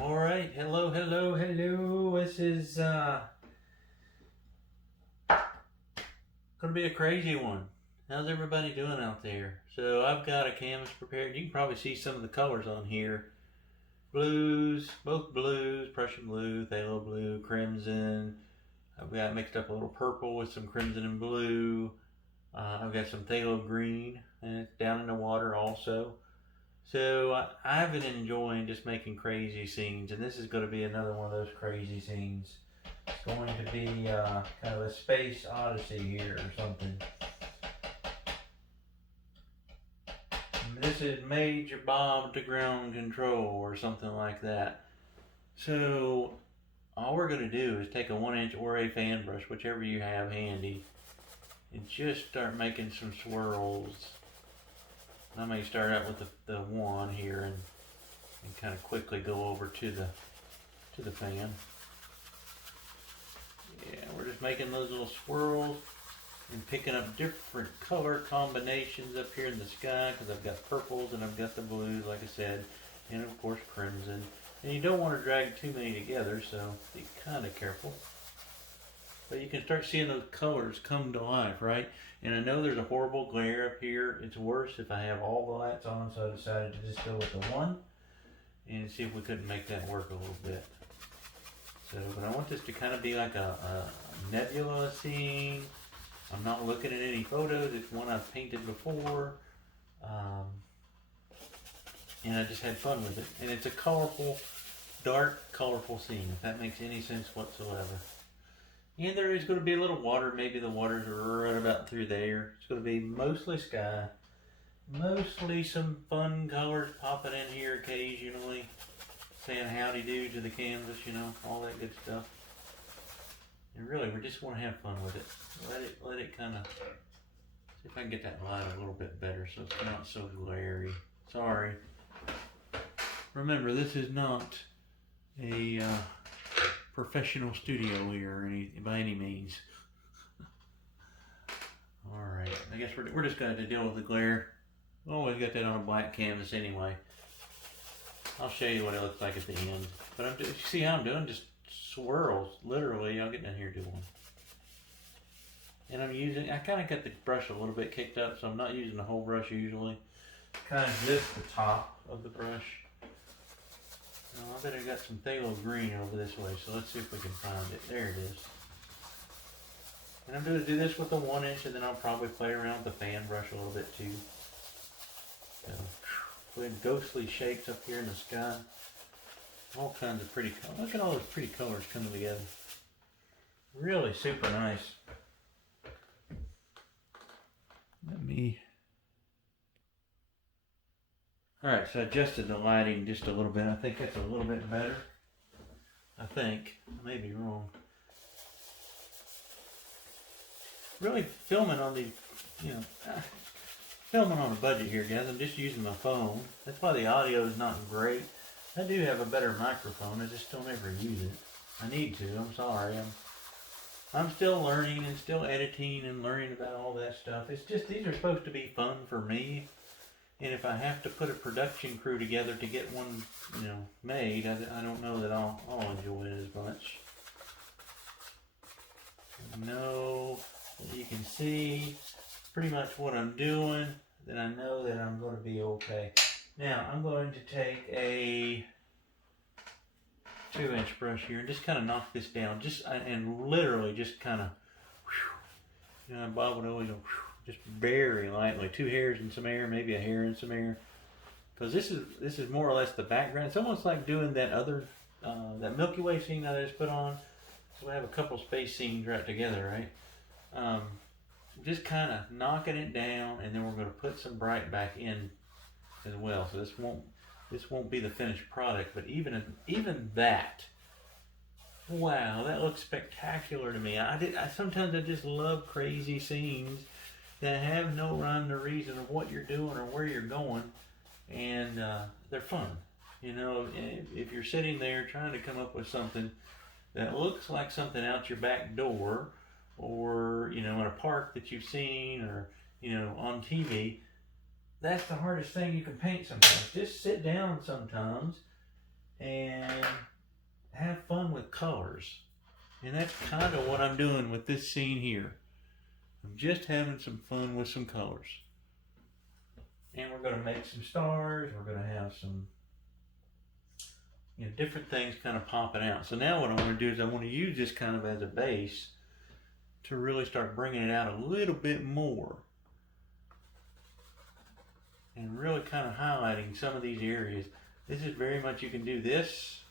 All right, hello. This is gonna be a crazy one. How's everybody doing out there? So I've got a canvas prepared. You can probably see some of the colors on here. Blues, both blues, Prussian blue, phthalo blue, crimson. I've got mixed up a little purple with some crimson and blue. I've got some phthalo green, and it's down in the water also. So I've been enjoying just making crazy scenes, and this is going to be another one of those crazy scenes. It's going to be kind of a space odyssey here or something. This is major bomb to ground control or something like that. So all we're going to do is take a 1 inch or a fan brush, whichever you have handy, and just start making some swirls. I may start out with the one here and kind of quickly go over to the fan. Yeah, we're just making those little swirls and picking up different color combinations up here in the sky, because I've got purples and I've got the blues, like I said, and of course crimson. And you don't want to drag too many together, so be kind of careful. But you can start seeing those colors come to life, right? And I know there's a horrible glare up here. It's worse if I have all the lights on, so I decided to just go with the one and see if we couldn't make that work a little bit. So, but I want this to kind of be like a nebula scene. I'm not looking at any photos. It's one I've painted before. And I just had fun with it. And it's a colorful, dark, colorful scene, if that makes any sense whatsoever. And there is going to be a little water. Maybe the water's right about through there. It's going to be mostly sky. Mostly some fun colors popping in here occasionally. Saying howdy do to the canvas, all that good stuff. And really, we just want to have fun with it. Let it kind of, see if I can get that light a little bit better so it's not so glary. Sorry. Remember, this is not a professional studio here by any means. Alright, I guess we're just going to deal with the glare. Always got that on a black canvas anyway. I'll show you what it looks like at the end. But you see how I'm doing? Just swirls, literally. I'll get down here and do one. And I kind of got the brush a little bit kicked up, so I'm not using the whole brush usually. Kind of just the top of the brush. I bet I got some phthalo green over this way, so let's see if we can find it. There it is. And I'm going to do this with the 1 inch, and then I'll probably play around with the fan brush a little bit too. So, we had ghostly shapes up here in the sky. All kinds of pretty colors. Look at all those pretty colors coming together. Really super nice. Alright, so I adjusted the lighting just a little bit. I think that's a little bit better. I think. I may be wrong. Really filming on the, filming on a budget here, guys. I'm just using my phone. That's why the audio is not great. I do have a better microphone. I just don't ever use it. I need to. I'm sorry. I'm still learning and still editing and learning about all that stuff. It's just these are supposed to be fun for me. And if I have to put a production crew together to get one, made, I don't know that I'll enjoy it as much. I know that you can see pretty much what I'm doing, then I know that I'm going to be okay. Now, I'm going to take a 2 inch brush here and just kind of knock this down. And literally just kind of, I bob it over, just very lightly. 2 hairs in some air, maybe a hair in some air. Because this is more or less the background. It's almost like doing that other, that Milky Way scene that I just put on. So we have a couple space scenes right together, right? Just kind of knocking it down, and then we're going to put some bright back in as well. So this won't be the finished product, but even that, wow, that looks spectacular to me. Sometimes I just love crazy scenes that have no rhyme or reason of what you're doing or where you're going, and they're fun. If you're sitting there trying to come up with something that looks like something out your back door, or in a park that you've seen, or on TV, that's the hardest thing you can paint sometimes. Just sit down sometimes and have fun with colors. And that's kind of what I'm doing with this scene here. I'm just having some fun with some colors. And we're going to make some stars. We're going to have some, different things kind of popping out. So now what I want to do is I want to use this kind of as a base to really start bringing it out a little bit more. And really kind of highlighting some of these areas. This is very much, you can do this,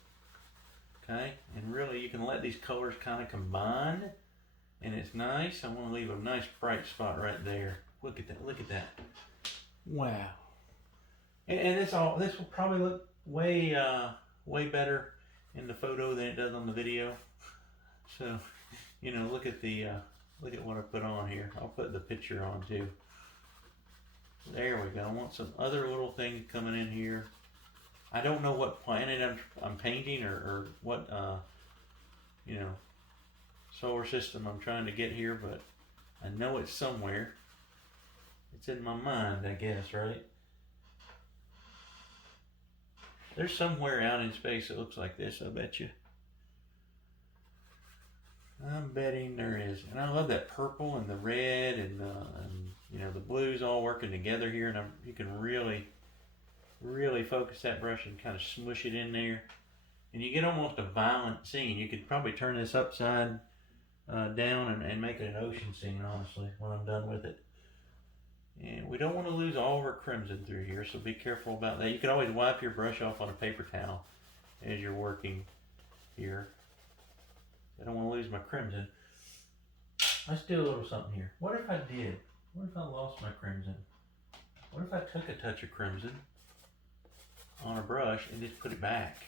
okay? And really you can let these colors kind of combine. And it's nice. I want to leave a nice bright spot right there. Look at that. Look at that. Wow. And this will probably look way better in the photo than it does on the video. So, look at what I put on here. I'll put the picture on too. There we go. I want some other little things coming in here. I don't know what planet I'm painting or what solar system I'm trying to get here, but I know it's somewhere. It's in my mind, I guess, right? There's somewhere out in space that looks like this, I bet you. I'm betting there is. And I love that purple and the red and the blues all working together here, and you can really focus that brush and kind of smush it in there. And you get almost a violent scene. You could probably turn this upside down and make it an ocean scene, honestly, when I'm done with it. And we don't want to lose all of our crimson through here, so be careful about that. You can always wipe your brush off on a paper towel as you're working here. I don't want to lose my crimson. Let's do a little something here. What if I did? What if I lost my crimson? What if I took a touch of crimson on a brush and just put it back?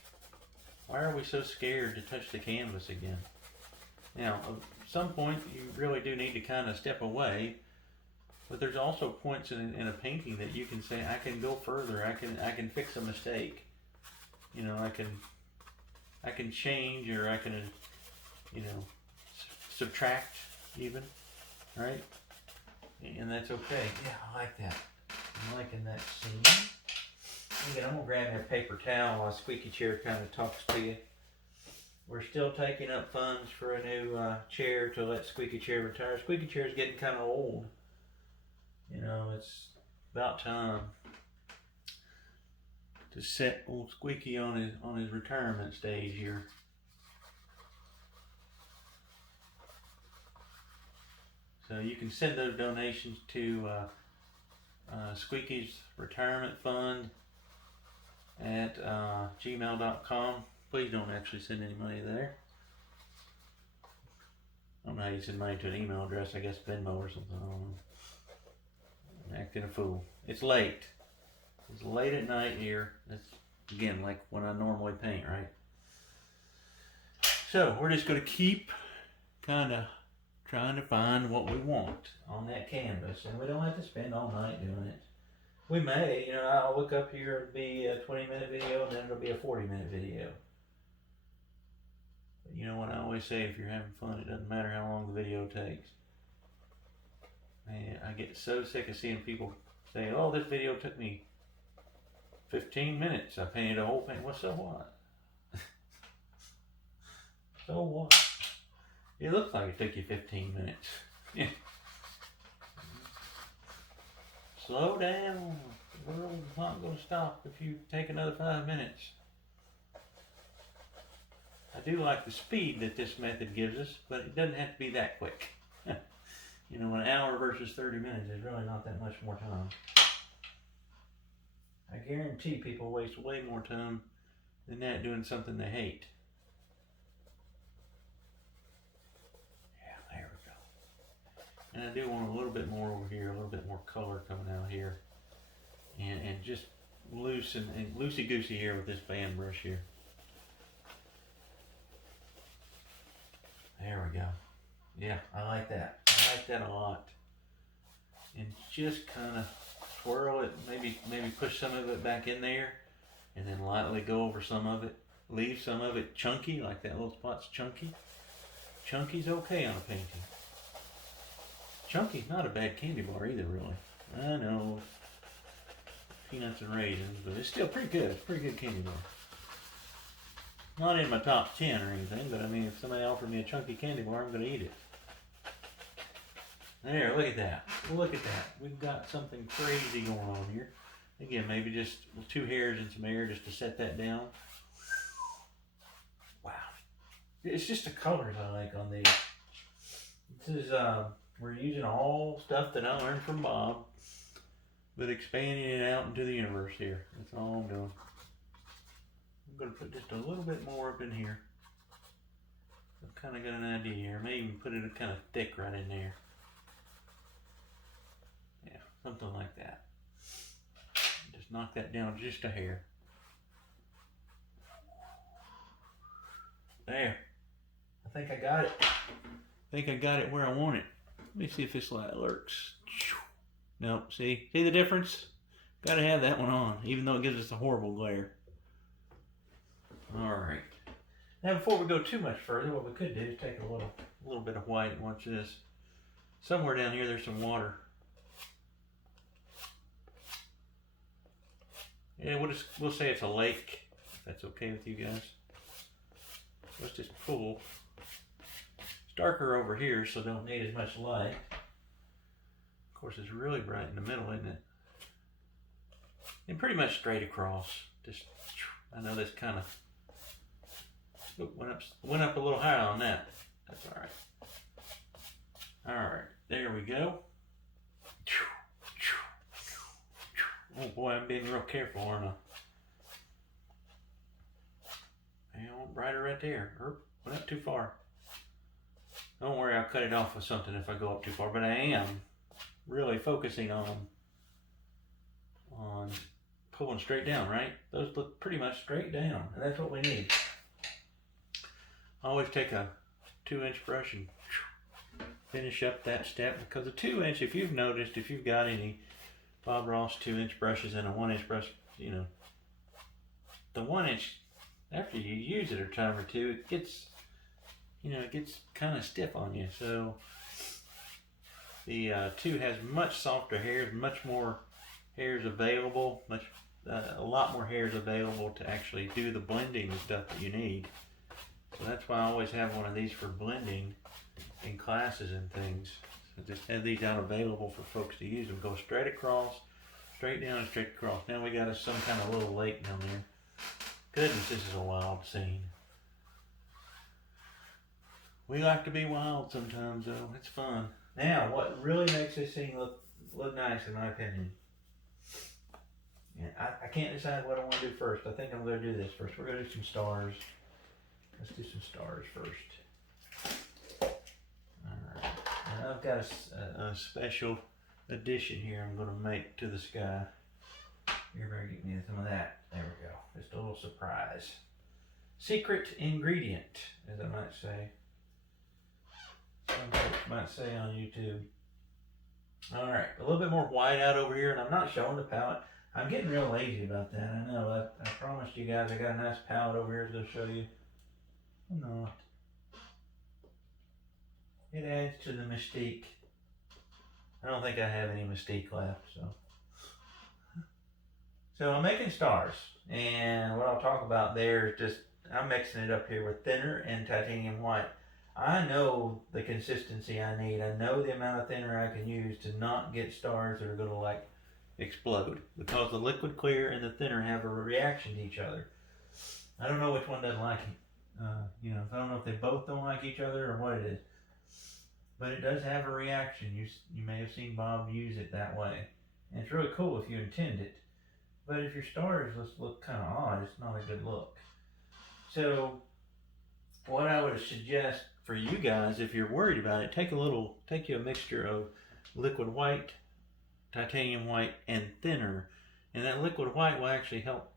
Why are we so scared to touch the canvas again? Now, at some point, you really do need to kind of step away, but there's also points in a painting that you can say, I can go further. I can fix a mistake. I can change, or I can, subtract even, right? And that's okay. Yeah, I like that. I'm liking that scene. Again, I'm gonna grab that paper towel while Squeaky Chair kind of talks to you. We're still taking up funds for a new chair to let Squeaky Chair retire. Squeaky Chair is getting kind of old. It's about time to set old Squeaky on his retirement stage here. So you can send those donations to Squeaky's retirement fund at gmail.com. Please don't actually send any money there. I don't know how you send money to an email address. I guess Venmo or something. I don't know. I'm acting a fool. It's late. It's late at night here. It's, again, like when I normally paint, right? So we're just going to keep kind of trying to find what we want on that canvas. And we don't have to spend all night doing it. We may, I'll look up here, it'll be a 20-minute video, and then it'll be a 40-minute video. But you know what I always say, if you're having fun, it doesn't matter how long the video takes. Man, I get so sick of seeing people say, oh, this video took me 15 minutes. I painted a whole paint. Well, so what? So what? It looks like it took you 15 minutes. Yeah. Slow down. The world's not going to stop if you take another 5 minutes. I do like the speed that this method gives us, but it doesn't have to be that quick. An hour versus 30 minutes is really not that much more time. I guarantee people waste way more time than that doing something they hate. Yeah, there we go. And I do want a little bit more over here, a little bit more color coming out here. And just loosey-goosey here with this fan brush here. There we go. Yeah, I like that. I like that a lot. And just kind of swirl it, maybe push some of it back in there, and then lightly go over some of it. Leave some of it chunky, like that little spot's chunky. Chunky's okay on a painting. Chunky's not a bad candy bar either, really. I know, peanuts and raisins, but it's still pretty good. It's a pretty good candy bar. Not in my top 10 or anything, but I mean, if somebody offered me a chunky candy bar, I'm going to eat it. There, look at that. Look at that. We've got something crazy going on here. Again, maybe just 2 hairs and some air just to set that down. Wow. It's just the colors I like on these. This is, we're using all stuff that I learned from Bob, but expanding it out into the universe here. That's all I'm doing. I'm going to put just a little bit more up in here. I've kind of got an idea here. I may even put it kind of thick right in there. Yeah, something like that. Just knock that down just a hair. There. I think I got it. I think I got it where I want it. Let me see if this light lurks. Nope, see? See the difference? Gotta have that one on, even though it gives us a horrible glare. Alright. Now before we go too much further, what we could do is take a little bit of white and watch this. Somewhere down here there's some water. Yeah, we'll say it's a lake, if that's okay with you guys. Let's just pull. It's darker over here, so don't need as much light. Of course, it's really bright in the middle, isn't it? And pretty much straight across. Just, I know this kind of went up a little high on that. That's all right. All right, there we go. Oh boy, I'm being real careful, aren't I? And brighter right there. Went up too far. Don't worry, I'll cut it off with something if I go up too far. But I am really focusing on pulling straight down, right? Those look pretty much straight down, and that's what we need. I always take a 2-inch brush and finish up that step, because a 2-inch, if you've noticed, if you've got any Bob Ross 2-inch brushes and a 1-inch brush, you know, the 1-inch, after you use it a time or two, it gets, you know, it gets kind of stiff on you. So the 2 has much softer hairs, much more hairs available, a lot more hairs available to actually do the blending and stuff that you need. So that's why I always have one of these for blending in classes and things. So just have these out available for folks to use them. Go straight across, straight down and straight across. Now we got some kind of little lake down there. Goodness, this is a wild scene. We like to be wild sometimes, though. It's fun. Now, what really makes this scene look nice, in my opinion? Yeah, I can't decide what I want to do first. I think I'm going to do this first. We're going to do some stars. Let's do some stars first. Alright. Now I've got a special addition here I'm going to make to the sky. Everybody get me some of that. There we go. Just a little surprise. Secret ingredient, as I might say. Some folks might say on YouTube. Alright, a little bit more white out over here, and I'm not showing the palette. I'm getting real lazy about that. I know. I promised you guys I got a nice palette over here to show you. I'm not. It adds to the mystique. I don't think I have any mystique left, so I'm making stars, and what I'll talk about there is just, I'm mixing it up here with thinner and titanium white. I know the consistency I need. I know the amount of thinner I can use to not get stars that are going to like explode, because the liquid clear and the thinner have a reaction to each other. I don't know which one doesn't like it. You know, I don't know if they both don't like each other or what it is, but it does have a reaction. You may have seen Bob use it that way, and it's really cool if you intend it. But if your stars look kind of odd, it's not a good look. So what I would suggest for you guys, if you're worried about it, take you a mixture of liquid white, titanium white, and thinner, and that liquid white will actually help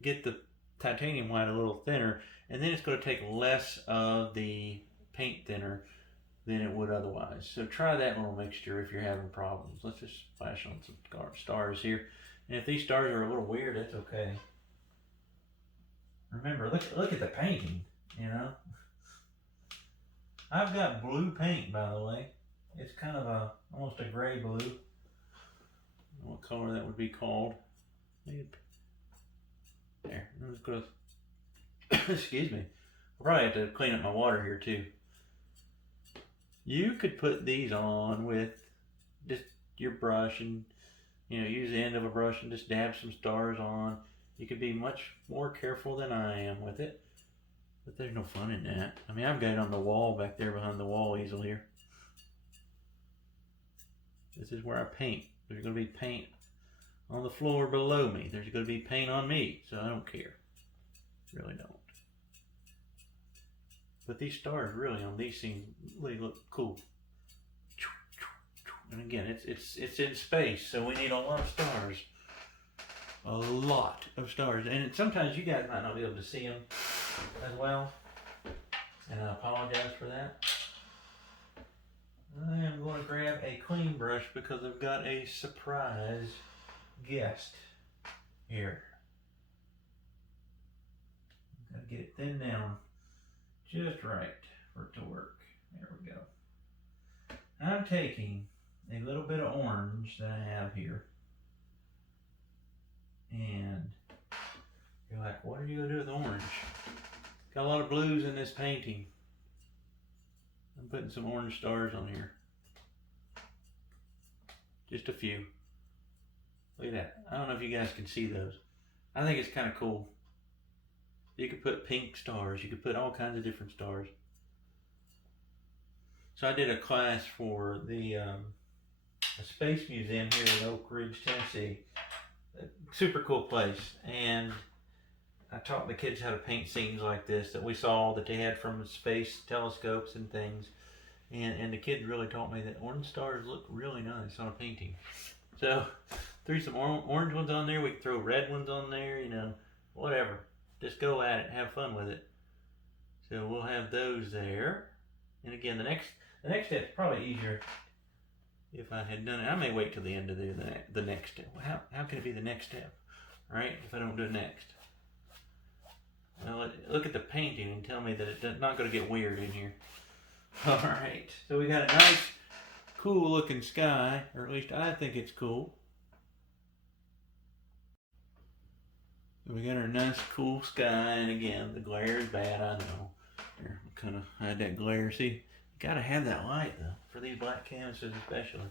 get the titanium white a little thinner, and then it's going to take less of the paint thinner than it would otherwise. So try that little mixture if you're having problems. Let's just flash on some stars here. And if these stars are a little weird, that's okay. Remember, look at the painting, you know. I've got blue paint, by the way. It's kind of almost a gray blue. I don't know what color that would be called. Maybe. There. I'm just going to Excuse me. I'll probably have to clean up my water here too. You could put these on with just your brush and, you know, use the end of a brush and just dab some stars on. You could be much more careful than I am with it. But there's no fun in that. I mean, I've got it on the wall back there behind the wall easel here. This is where I paint. There's going to be paint on the floor below me. There's going to be paint on me, so I don't care. Really don't. But these stars really on these scenes really look cool. And again, it's in space, so we need a lot of stars. A lot of stars. And sometimes you guys might not be able to see them as well. And I apologize for that. I am going to grab a clean brush because I've got a surprise guest here. Got to get it thinned down just right for it to work. There we go. I'm taking a little bit of orange that I have here. And you're like, what are you going to do with orange? Got a lot of blues in this painting. I'm putting some orange stars on here. Just a few. Look at that. I don't know if you guys can see those. I think it's kind of cool. You could put pink stars. You could put all kinds of different stars. So I did a class for the Space Museum here in Oak Ridge, Tennessee. A super cool place. And I taught the kids how to paint scenes like this that we saw that they had from space telescopes and things. And the kids really taught me that orange stars look really nice on a painting. So threw some orange ones on there. We could throw red ones on there, you know, whatever. Just go at it, have fun with it. So we'll have those there. And again, the next step's probably easier if I had done it. I may wait till the end to do the next step. How can it be the next step, right? If I don't do it next. Well, look at the painting and tell me that it's not going to get weird in here. All right, so we got a nice, cool looking sky, or at least I think it's cool. We got our nice, cool sky, and again, the glare is bad, I know. Here, kind of hide that glare. See, you gotta have that light, though, for these black canvases especially.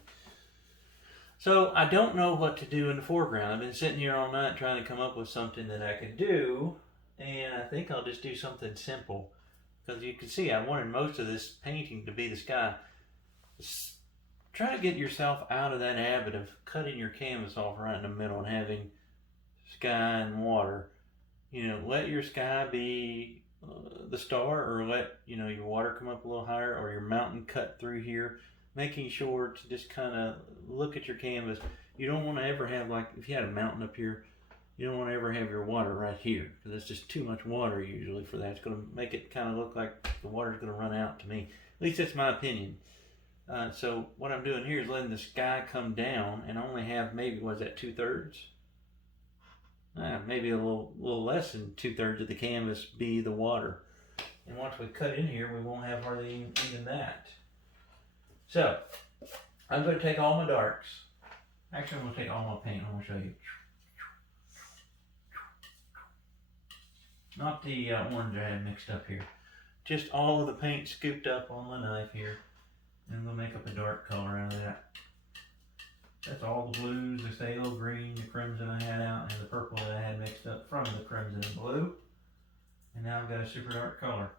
So, I don't know what to do in the foreground. I've been sitting here all night trying to come up with something that I can do, and I think I'll just do something simple. Because you can see, I wanted most of this painting to be the sky. Try to get yourself out of that habit of cutting your canvas off right in the middle and having sky and water. You know, let your sky be the star, or let, you know, your water come up a little higher, or your mountain cut through here, making sure to just kind of look at your canvas. You don't want to ever have, like, if you had a mountain up here, you don't want to ever have your water right here, because it's just too much water usually for that. It's going to make it kind of look like the water's going to run out to me. At least that's my opinion. So what I'm doing here is letting the sky come down and only have maybe, what is that, 2/3? Maybe a little less than 2/3 of the canvas be the water. And once we cut in here, we won't have hardly even that. So, I'm going to take all my darks. Actually, I'm going to take all my paint. I'm going to show you. Not the orange I had mixed up here. Just all of the paint scooped up on my knife here. And we'll make up a dark color out of that. That's all the blues, the phthalo green, the crimson I had out, and the purple that I had mixed up from the crimson and blue. And now I've got a super dark color.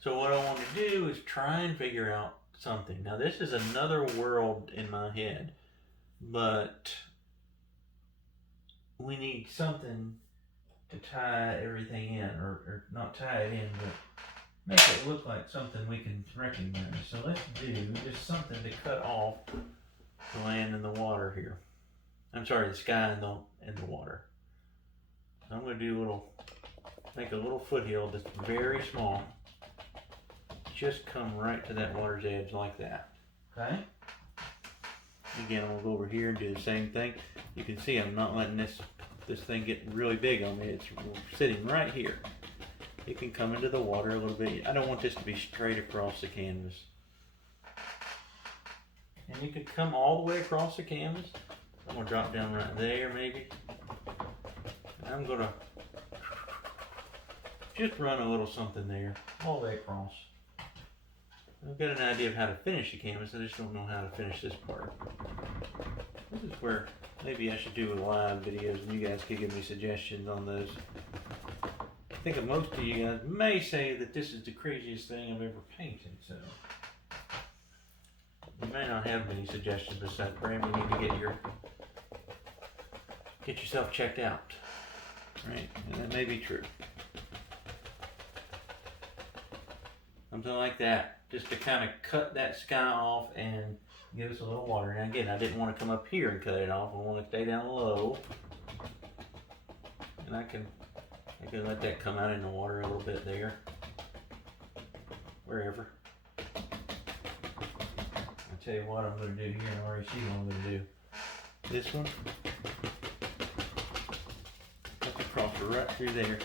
So what I want to do is try and figure out something. Now this is another world in my head, but we need something to tie everything in, or not tie it in, but make it look like something we can recognize. So let's do just something to cut off the land and the water here. I'm sorry, the sky and the water. So I'm going to do make a little foothill that's very small. Just come right to that water's edge like that. Okay? Again, I'm going to go over here and do the same thing. You can see I'm not letting this thing get really big on me. It's sitting right here. It can come into the water a little bit. I don't want this to be straight across the canvas. And you can come all the way across the canvas. I'm going to drop down right there maybe. And I'm going to just run a little something there, all the way across. I've got an idea of how to finish the canvas, I just don't know how to finish this part. This is where maybe I should do live videos and you guys could give me suggestions on those. I think that most of you guys may say that this is the craziest thing I've ever painted, so you may not have many suggestions besides, Brand, you need to get yourself checked out, right? And that may be true. Something like that, just to kind of cut that sky off and give us a little water. And again, I didn't want to come up here and cut it off. I want to stay down low, and I can let that come out in the water a little bit there, wherever. I'll tell you what I'm going to do here, and I already see what I'm going to do. This one, cut the crosser right through there.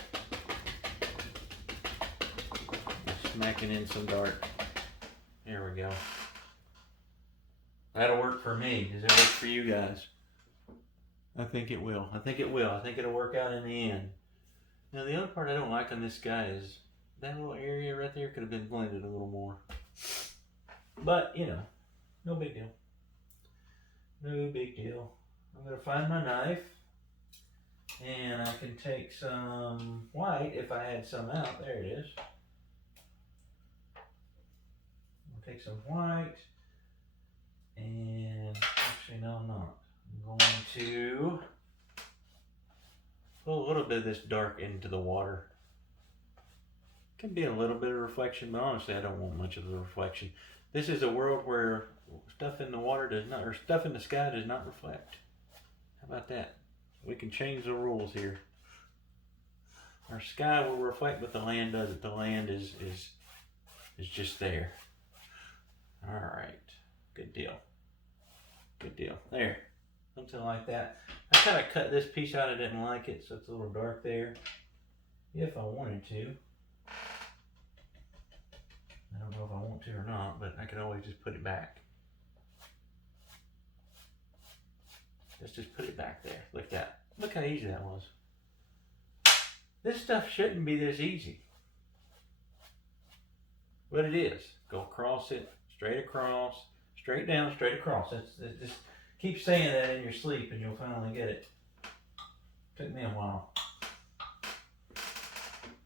Smacking in some dark. There we go. That'll work for me. Does it work for you guys? I think it will. I think it will. I think it'll work out in the end. Now the other part I don't like on this guy is that little area right there could have been blended a little more. But, you know, no big deal. No big deal. I'm going to find my knife. And I can take some white if I had some out. There it is. Take some white, and actually no, I'm not. I'm going to put a little bit of this dark into the water. Can be a little bit of reflection, but honestly I don't want much of the reflection. This is a world where stuff in the water does not, or stuff in the sky does not reflect. How about that? We can change the rules here. Our sky will reflect, but the land doesn't. The land is just there. All right, good deal. Good deal. There, something like that. I kind of cut this piece out. I didn't like it, so it's a little dark there. If I wanted to. I don't know if I want to or not, but I could always just put it back. Let's just put it back there. Look at that. Look how easy that was. This stuff shouldn't be this easy. But it is. Go across it. Straight across, straight down, straight across. That's just keep saying that in your sleep and you'll finally get it. Took me a while.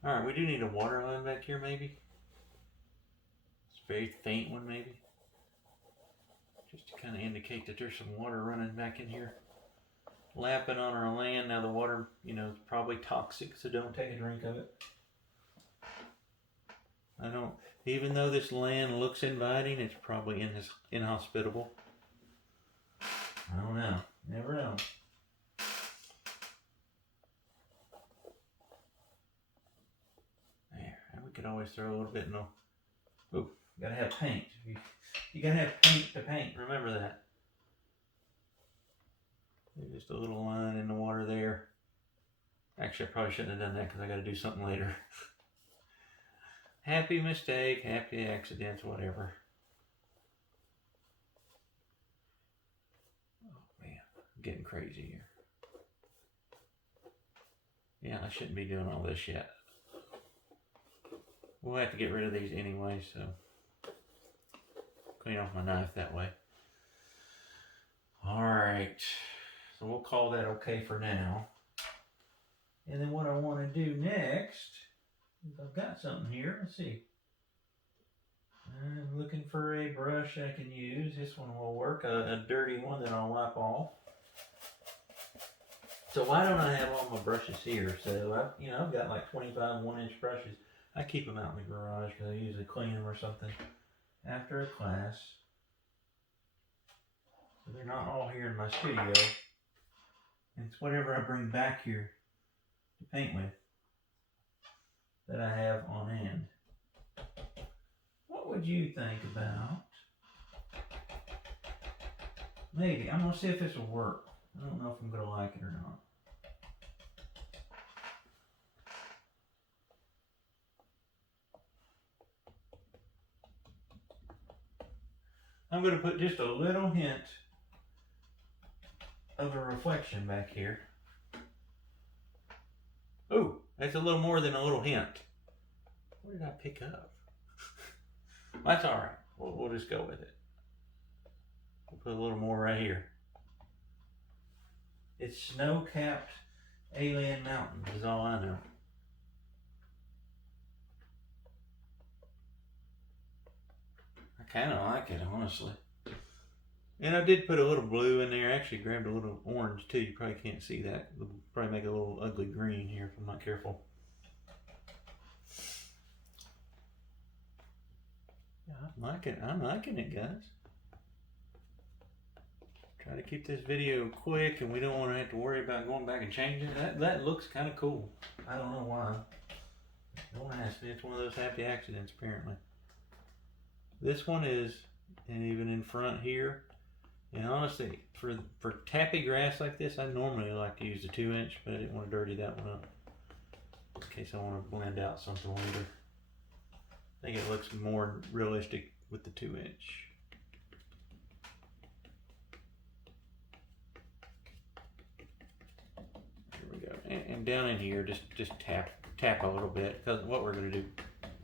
Alright, we do need a water line back here maybe. It's a very faint one maybe. Just to kind of indicate that there's some water running back in here. Lapping on our land. Now the water, you know, is probably toxic, so don't take a drink of it. Even though this land looks inviting, it's probably inhospitable. I don't know. Never know. There. And we could always throw a little bit in the... Ooh, gotta have paint. You gotta have paint to paint. Remember that. Just a little line in the water there. Actually, I probably shouldn't have done that because I gotta do something later. Happy mistake, happy accidents, whatever. Oh man, I'm getting crazy here. Yeah, I shouldn't be doing all this yet. We'll have to get rid of these anyway, so clean off my knife that way. Alright, so we'll call that okay for now. And then what I want to do next, I've got something here. Let's see. I'm looking for a brush I can use. This one will work. A dirty one that I'll wipe off. So why don't I have all my brushes here? So I've got like 25 1-inch brushes. I keep them out in the garage because I usually clean them or something after a class. So they're not all here in my studio. And it's whatever I bring back here to paint with that I have on hand. What would you think about? Maybe. I'm going to see if this will work. I don't know if I'm going to like it or not. I'm going to put just a little hint of a reflection back here. Ooh, that's a little more than a little hint. What did I pick up? That's all right. We'll just go with it. We'll put a little more right here. It's snow-capped alien mountain is all I know. I kind of like it, honestly. And I did put a little blue in there. I actually grabbed a little orange too. You probably can't see that. It'll probably make a little ugly green here if I'm not careful. Yeah, I'm liking it, guys. Try to keep this video quick, and we don't want to have to worry about going back and changing. That looks kind of cool. I don't know why. Don't ask me. It's one of those happy accidents, apparently. This one is, and even in front here. And honestly, for tappy grass like this, I normally like to use the 2-inch, but I didn't want to dirty that one up in case I want to blend out something later. I think it looks more realistic with the 2-inch. Here we go. And down in here, just tap a little bit, because what we're going to do,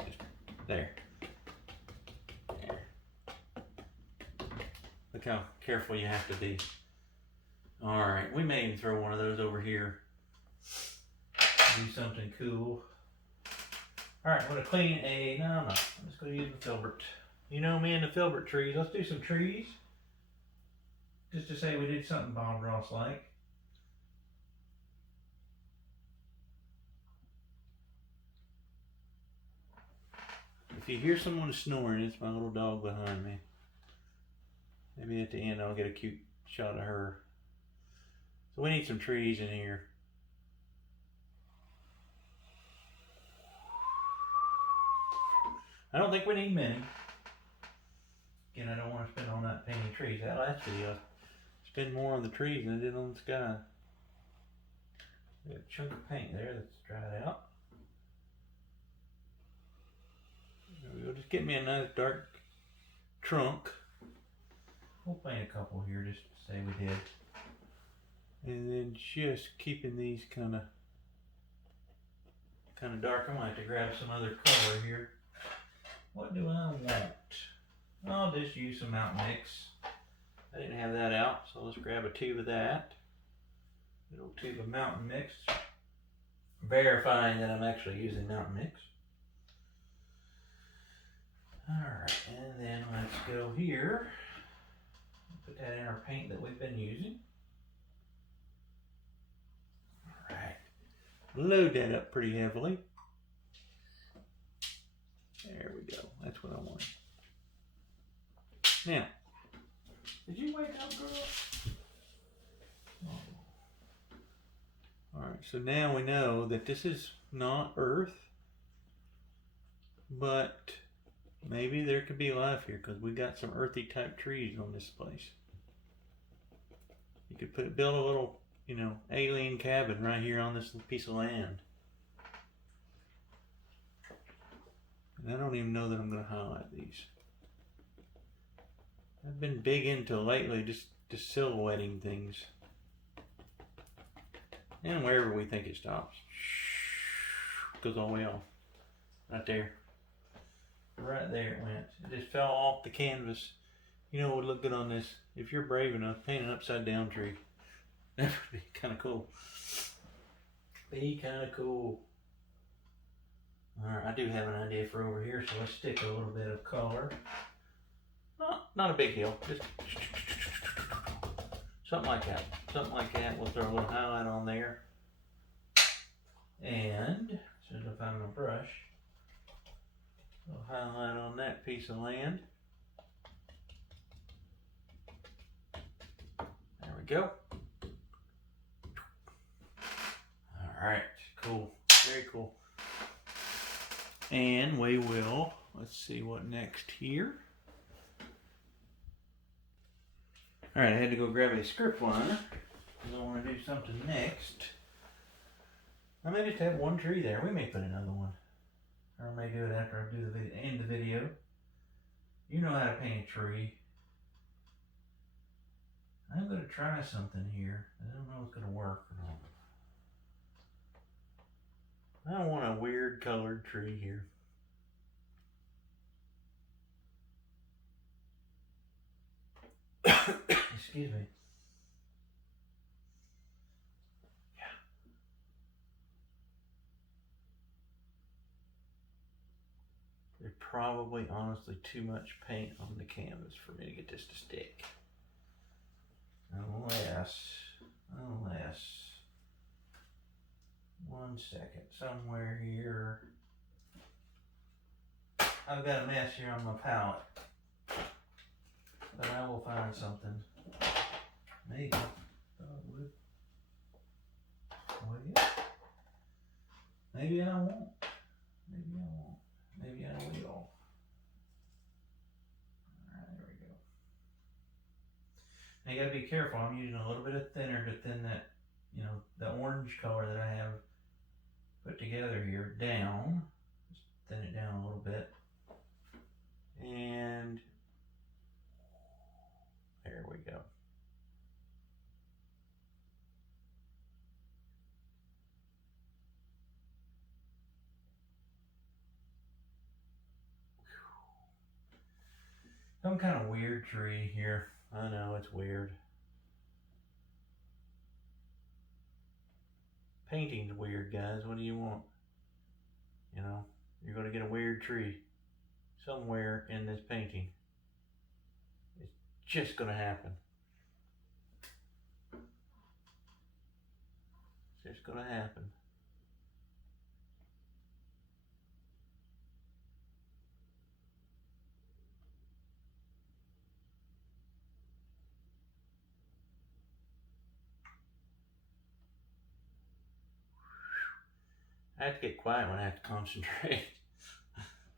just there. Look how careful you have to be. All right, we may even throw one of those over here. Do something cool. All right, I'm gonna clean no, I'm just gonna use the filbert. You know me and the filbert trees. Let's do some trees. Just to say we did something Bob Ross like. If you hear someone snoring, it's my little dog behind me. Maybe at the end I'll get a cute shot of her. So we need some trees in here. I don't think we need many. Again, I don't want to spend all night painting trees. That last video, I spent more on the trees than I did on the sky. We got a chunk of paint there that's dried out. There we go. Just get me a nice dark trunk. We'll paint a couple here just to say we did. And then just keeping these kind of dark. I'm going to have to grab some other color here. What do I want? I'll just use some Mountain Mix. I didn't have that out, so let's grab a tube of that. Little tube of Mountain Mix. Verifying that I'm actually using Mountain Mix. Alright, and then let's go here. Put that in our paint that we've been using. Alright. Load that up pretty heavily. There we go. That's what I want. Now, did you wake up, girl? Oh. Alright, so now we know that this is not Earth, but maybe there could be life here because we got some earthy type trees on this place. You could build a little, alien cabin right here on this piece of land. And I don't even know that I'm going to highlight these. I've been big into lately just silhouetting things. And wherever we think it stops, goes all the way off. Right there. Right there it went. It just fell off the canvas. You know what would look good on this? If you're brave enough, paint an upside down tree. That would be kind of cool. Be kind of cool. Alright, I do have an idea for over here, so let's stick a little bit of color. Not a big deal. Just something like that. Something like that. We'll throw a little highlight on there. And as soon as I find my brush, a little highlight on that piece of land. There we go. Alright, cool. Very cool. And we will, let's see what next here. Alright, I had to go grab a script liner because I want to do something next. I may just have one tree there. We may put another one. Or I may do it after I do end the video. You know how to paint a tree. I'm going to try something here. I don't know if it's going to work or not. I don't want a weird colored tree here. Excuse me. Yeah. There's probably honestly too much paint on the canvas for me to get this to stick. Unless, 1 second, somewhere here. I've got a mess here on my palette, but I will find something. Maybe. Thought I would. Well, yeah. Maybe I won't. Maybe I won't. Maybe I will. Alright, there we go. Now you gotta be careful. I'm using a little bit of thinner to thin that, the orange color that I have put together here down. Just thin it down a little bit. And there we go. Some kind of weird tree here. I know, it's weird. Painting's weird, guys. What do you want? You're going to get a weird tree somewhere in this painting. It's just going to happen. It's just going to happen. I have to get quiet when I have to concentrate.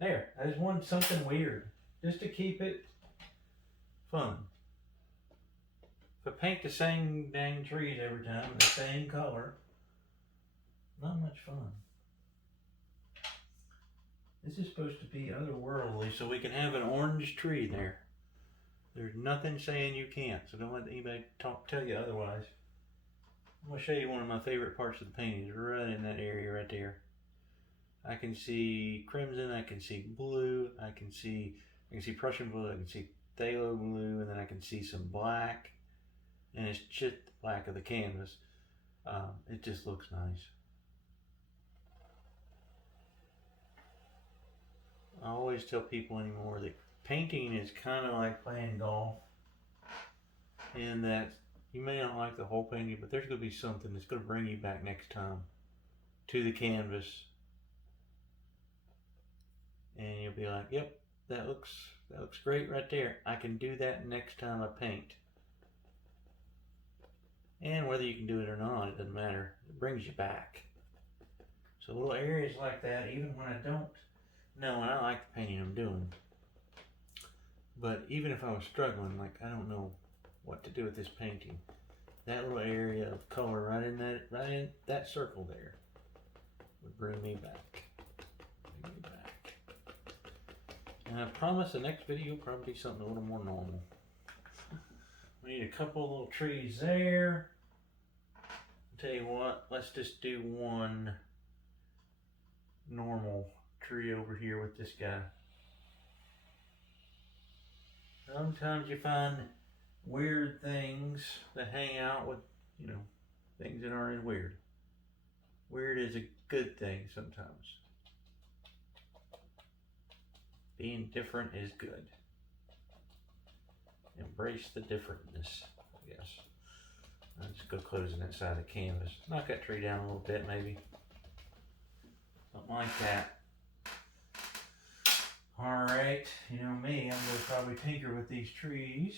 There, I just wanted something weird, just to keep it fun. If I paint the same dang trees every time, the same color, not much fun. This is supposed to be otherworldly, so we can have an orange tree there. There's nothing saying you can't, so don't let anybody tell you otherwise. I'm going to show you one of my favorite parts of the painting. It's right in that area right there. I can see crimson, I can see blue, I can see Prussian blue, I can see phthalo blue, and then I can see some black. And it's just the black of the canvas. It just looks nice. I always tell people anymore that painting is kind of like playing golf. In that you may not like the whole painting, but there's going to be something that's going to bring you back next time to the canvas. And you'll be like, yep, that looks great right there. I can do that next time I paint. And whether you can do it or not, it doesn't matter. It brings you back. So little areas like that, even when I don't know, and I like the painting I'm doing, but even if I was struggling, like I don't know what to do with this painting, that little area of color right in that circle there would bring me back. And I promise the next video will probably be something a little more normal. We need a couple of little trees there. I'll tell you what, let's just do one normal tree over here with this guy. Sometimes you find weird things that hang out with, things that aren't weird. Weird is a good thing sometimes. Being different is good. Embrace the differentness, I guess. Let's go closing that side of the canvas. Knock that tree down a little bit, maybe. Something like that. Alright, you know me, I'm going to probably tinker with these trees.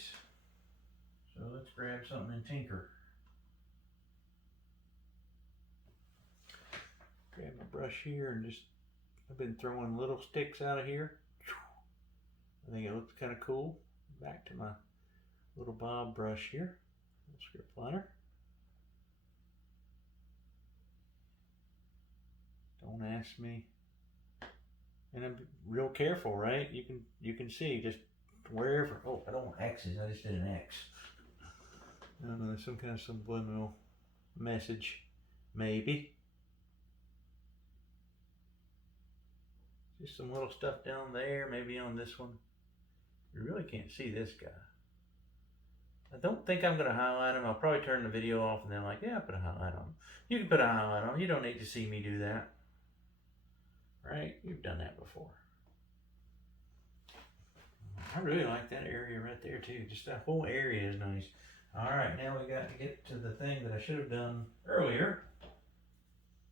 So let's grab something and tinker. Grab my brush here and I've been throwing little sticks out of here. I think it looks kind of cool. Back to my little bob brush here. Little script liner. Don't ask me. And I'm real careful, right? You can see just wherever. Oh, I don't want X's. I just did an X. I don't know, some kind of subliminal message, maybe. Just some little stuff down there, maybe on this one. You really can't see this guy. I don't think I'm going to highlight them. I'll probably turn the video off and then like, yeah, put a highlight on them. You can put a highlight on them. You don't need to see me do that. Right? You've done that before. I really like that area right there too. Just that whole area is nice. All right, now we got to get to the thing that I should have done earlier.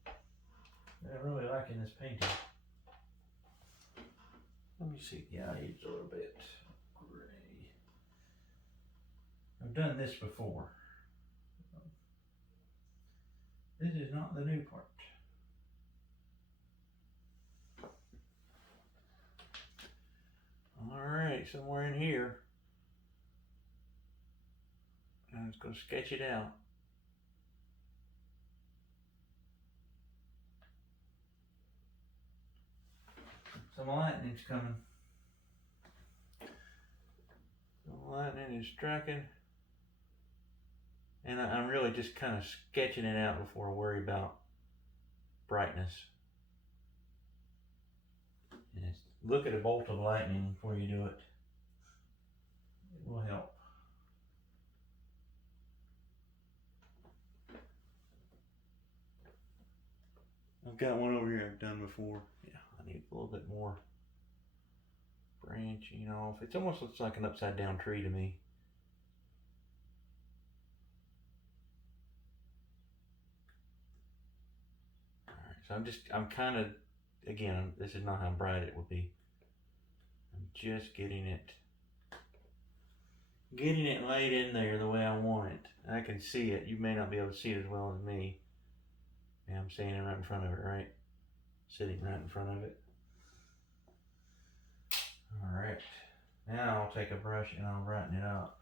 I'm really liking this painting. Let me see. Yeah, I used a little bit gray. I've done this before. This is not the new part. All right, somewhere in here. I'm just going to sketch it out. Some lightning's coming. Some lightning is striking. And I'm really just kind of sketching it out before I worry about brightness. And look at a bolt of lightning before you do it. It will help. I've got one over here I've done before. Yeah, I need a little bit more branching off. It almost looks like an upside down tree to me. Alright, so I'm kind of, again, this is not how bright it would be. I'm just getting it laid in there the way I want it. I can see it. You may not be able to see it as well as me. Yeah, I'm standing right in front of it, right? Sitting right in front of it. Alright, now I'll take a brush and I'll brighten it up.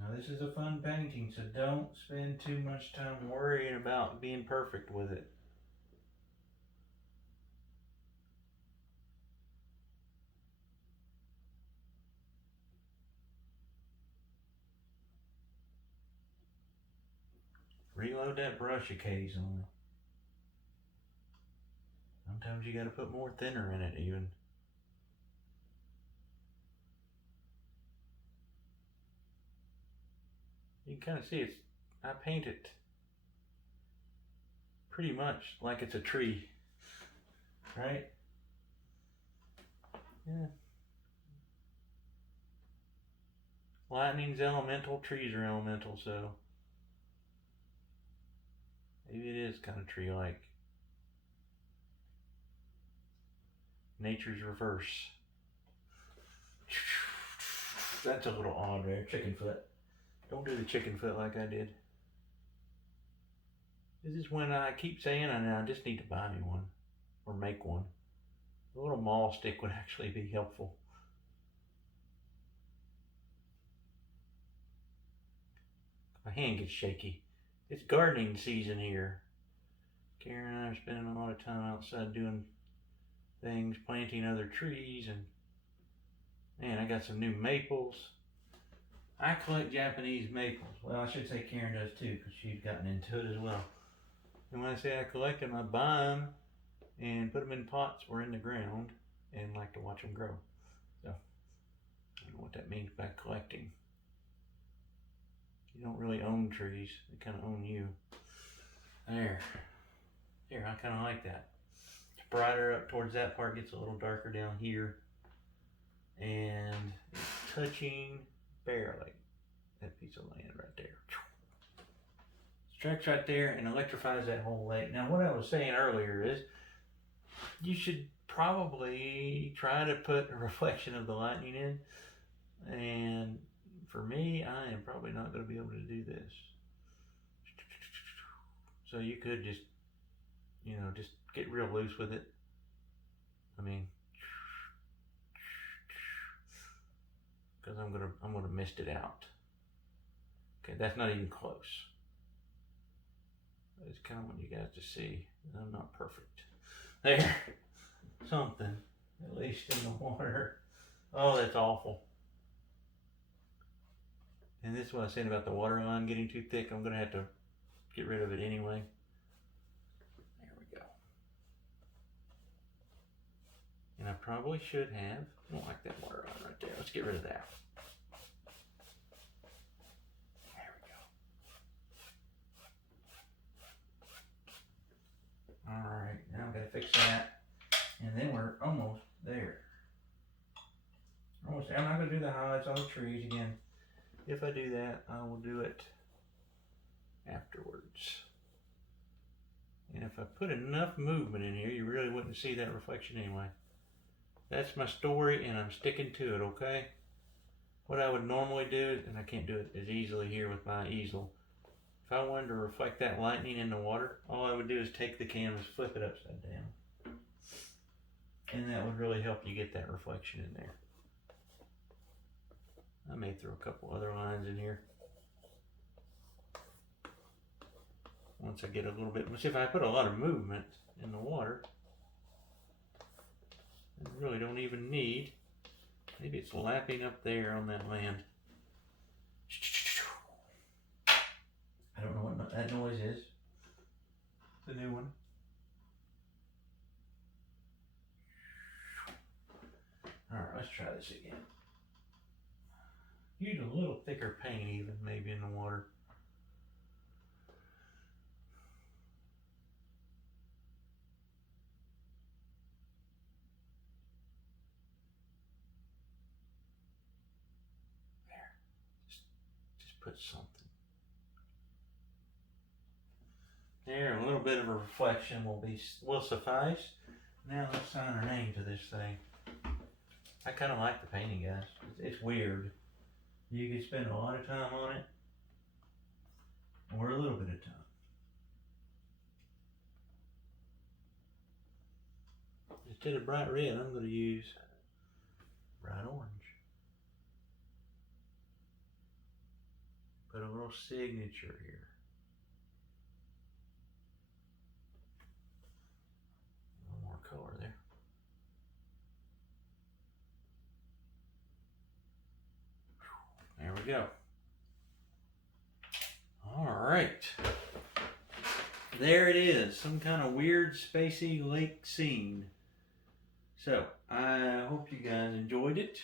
Now this is a fun painting, so don't spend too much time worrying about being perfect with it. Reload that brush occasionally. Sometimes you gotta put more thinner in it even. You can kind of see I paint it pretty much like it's a tree, right? Yeah. Lightning's elemental, trees are elemental, so maybe it is kind of tree-like. Nature's reverse. That's a little odd there, chicken foot. Don't do the chicken foot like I did. This is when I keep saying I just need to buy me one or make one. A little maul stick would actually be helpful. My hand gets shaky. It's gardening season here. Karen and I are spending a lot of time outside doing things, planting other trees, and man, I got some new maples. I collect Japanese maples. Well, I should say Karen does too, because she's gotten into it as well. And when I say I collect them, I buy them and put them in pots or in the ground and like to watch them grow. So, I don't know what that means by collecting. You don't really own trees, they kind of own you. There, I kind of like that. It's brighter up towards that part, gets a little darker down here. And it's touching barely that piece of land right there. Strikes right there and electrifies that whole lake. Now what I was saying earlier is you should probably try to put a reflection of the lightning in, and for me I am probably not going to be able to do this. So you could just just get real loose with it. I mean, because I'm gonna mist it out. Okay, that's not even close. I just kind of want you guys to see I'm not perfect. There, something, at least in the water. Oh, that's awful. And this is what I was saying about the water line getting too thick. I'm gonna have to get rid of it anyway. There we go. I probably should have. I don't like that water on right there. Let's get rid of that. There we go. Alright, now I've got to fix that. And then we're almost there. Almost there. I'm not going to do the highlights on the trees again. If I do that, I will do it afterwards. And if I put enough movement in here, you really wouldn't see that reflection anyway. That's my story, and I'm sticking to it, okay? What I would normally do, and I can't do it as easily here with my easel. If I wanted to reflect that lightning in the water, all I would do is take the canvas, flip it upside down. And that would really help you get that reflection in there. I may throw a couple other lines in here. Once I get a little bit, see if I put a lot of movement in the water, I really don't even need, maybe it's lapping up there on that land. I don't know what that noise is. The new one. Alright, let's try this again. Use a little thicker paint even, maybe in the water. Put something there. A little bit of a reflection will suffice. Now let's sign our name to this thing. I kind of like the painting, guys. It's weird. You can spend a lot of time on it, or a little bit of time. Instead of bright red, I'm going to use bright orange. Put a little signature here. A little more color there. There we go. All right. There it is. Some kind of weird, spacey lake scene. So, I hope you guys enjoyed it.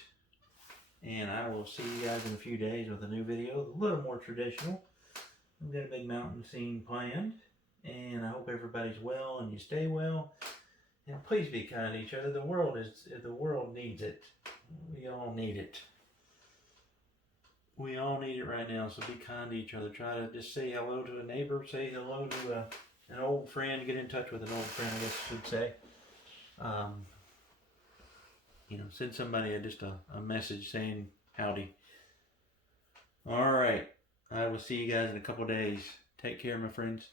And I will see you guys in a few days with a new video, a little more traditional. We've got a big mountain scene planned, and I hope everybody's well and you stay well. And please be kind to each other. The world needs it. We all need it. We all need it right now. So be kind to each other. Try to just say hello to a neighbor. Say hello to an old friend. Get in touch with an old friend, I guess I should say. You know, send somebody just a message saying howdy. All right. I will see you guys in a couple days. Take care, my friends.